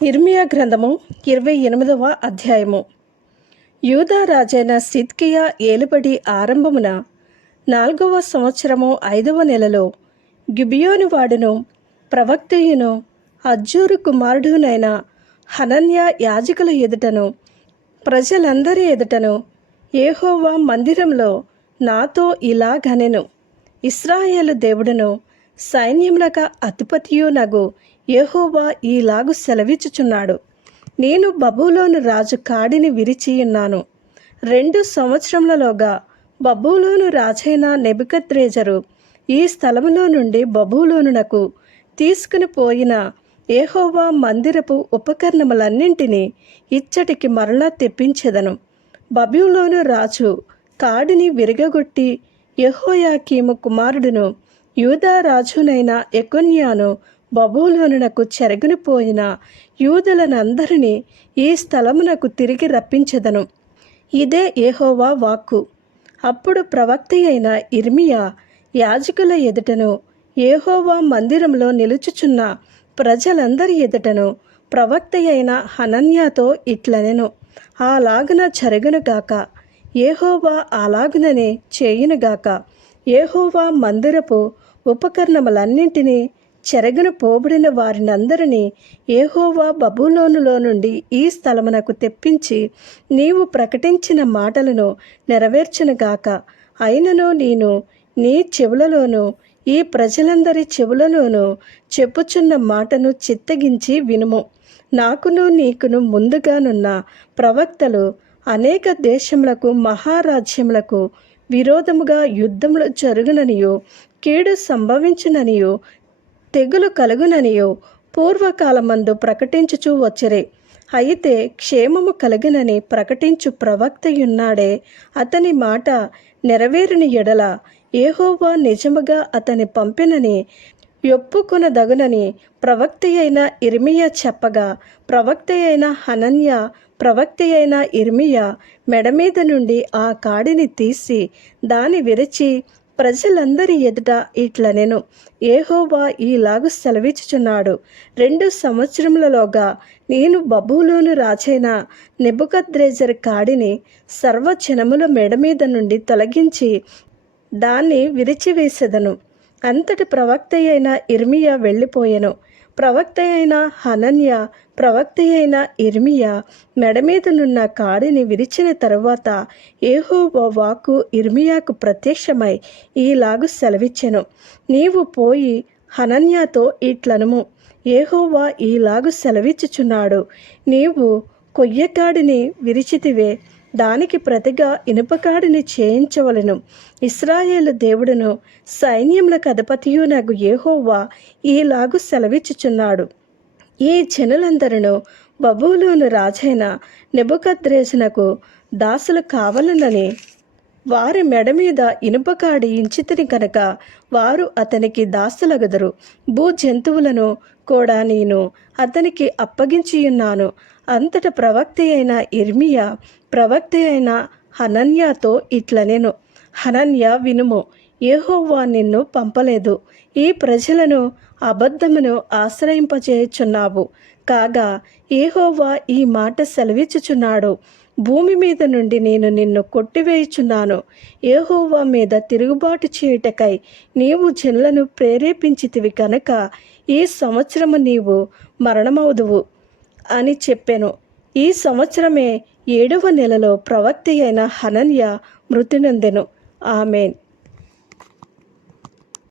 ఇర్మియా గ్రంథము ఇరవై ఎనిమిదవ అధ్యాయము. యూదా రాజైన సిద్కియా ఏలుబడి ఆరంభమున నాలుగవ సంవత్సరము ఐదవ నెలలో గిబియోనివాడును ప్రవక్తయును అజ్జూరు కుమారుడునైన హనన్య యాజకుల ఎదుటను ప్రజలందరి ఎదుటను ఏహోవా మందిరంలో నాతో ఇలాగనెను. ఇస్రాయేలు దేవుడును సైన్యములక అధిపతియు నగు యెహోవా ఈలాగు సెలవిచ్చుచున్నాడు. నేను బబులోను రాజు కాడిని విరిచియున్నాను రెండు సంవత్సరములలోగా బబులోను రాజైన నెబుకద్రేజరు ఈ స్థలములో నుండి బబులోనునకు తీసుకుని పోయిన ఏహోవా మందిరపు ఉపకరణములన్నింటినీ ఇచ్చటికి మరలా తెప్పించెదను. బబులోను రాజు కాడిని విరగగొట్టి యెహోయాకీము కుమారుడును యూదా రాజునైన ఎకొన్యాను బబులోనునకు చెరగనిపోయిన యూదులనందరినీ ఈ స్థలమునకు తిరిగి రప్పించెదను. ఇదే ఏహోవా వాక్కు. అప్పుడు ప్రవక్త అయిన ఇర్మియా యాజకుల ఎదుటను ఏహోవా మందిరంలో నిలుచుచున్న ప్రజలందరి ఎదుటను ప్రవక్త అయిన హనన్యాతో ఇట్లనెను అలాగున జరుగునుగాక ఏహోవా అలాగుననే చేయునుగాక ఏహోవా మందిరపు ఉపకరణములన్నింటినీ చెరగను పోబడిన వారినందరినీ ఏహోవా బబులోనులో నుండి ఈ స్థలమునకు తెప్పించి నీవు ప్రకటించిన మాటలను నెరవేర్చునుగాక. అయినను నేను నీ చెవులలోనూ ఈ ప్రజలందరి చెవులలోనూ చెప్పుచున్న మాటను చిత్తగించి వినుము. నాకును నీకును ముందుగానున్న ప్రవక్తలు అనేక దేశములకు మహారాజ్యములకు విరోధముగా యుద్ధములు జరుగుననియో కీడు సంభవించుననియో తెగులు కలుగుననియో పూర్వకాలమందు ప్రకటించుచూ వచ్చిరే. అయితే క్షేమము కలుగునని ప్రకటించు ప్రవక్తయున్నాడే అతని మాట నెరవేరిన ఎడల ఏహోవా నిజముగా అతని పంపినని ఒప్పుకొనదగునని ప్రవక్త అయిన ఇర్మియా చెప్పగా ప్రవక్త అయిన హనన్య ప్రవక్త అయిన ఇర్మియా మెడ మీద నుండి ఆ కాడిని తీసి దాని విరిచి ప్రజలందరి ఎదుట ఇట్లనెను. ఏహోవా ఈలాగు సెలవిచ్చుచున్నాడు. రెండు సంవత్సరములలోగా నేను బబులోను రాచైన నిబుకద్రేజర్ కాడిని సర్వచనముల మెడ మీద నుండి తొలగించి దాన్ని విరిచివేసెదను. అంతటి ప్రవక్త అయిన ఇర్మియా వెళ్ళిపోయెను. ప్రవక్త అయిన హనన్య ప్రవక్త అయిన ఇర్మియా మెడ మీదనున్న కాడిని విరిచిన తరువాత ఏహోవా వాకు ఇర్మియాకు ప్రత్యక్షమై ఈలాగు సెలవిచ్చెను. నీవు పోయి హనన్యాతో ఇట్లనుము. ఏహోవా ఈలాగు సెలవిచ్చుచున్నాడు. నీవు కొయ్యకాడిని విరిచితివే. దానికి ప్రతిగా ఇనుపకాడిని చేయించవలను. ఇస్రాయేలు దేవుడును సైన్యములకు అధిపతియు నాకు ఏహోవా ఈలాగు సెలవిచ్చుచున్నాడు. ఈ జనులందరూ బబులోను రాజైన నెబుకద్రేసునకు దాసులు కావాలనని వారి మెడ మీద ఇనుపకాడి ఇంచితిని కనుక వారు అతనికి దాసులగదరు. భూ జంతువులను కూడా నేను అతనికి అప్పగించియున్నాను. అంతట ప్రవక్త అయిన ఇర్మియా ప్రవక్త అయిన హనన్యాతో ఇట్లనేను హనన్య వినుము ఏహోవా నిన్ను పంపలేదు. ఈ ప్రజలను అబద్ధమును ఆశ్రయింపజేయుచున్నావు. కాగా ఏహోవా ఈ మాట సెలవిచ్చుచున్నాడు. భూమి మీద నుండి నేను నిన్ను కొట్టివేయుచున్నాను. ఏహోవా మీద తిరుగుబాటు చేయుటకై నీవు జనులను ప్రేరేపించితివి కనుక ఈ సంవత్సరము నీవు మరణమవుదువు అని చెప్పాను. ఈ సంవత్సరమే ఏడవ నెలలో ప్రవక్తి అయిన హనన్య మృతి నందెను ఆమెన్.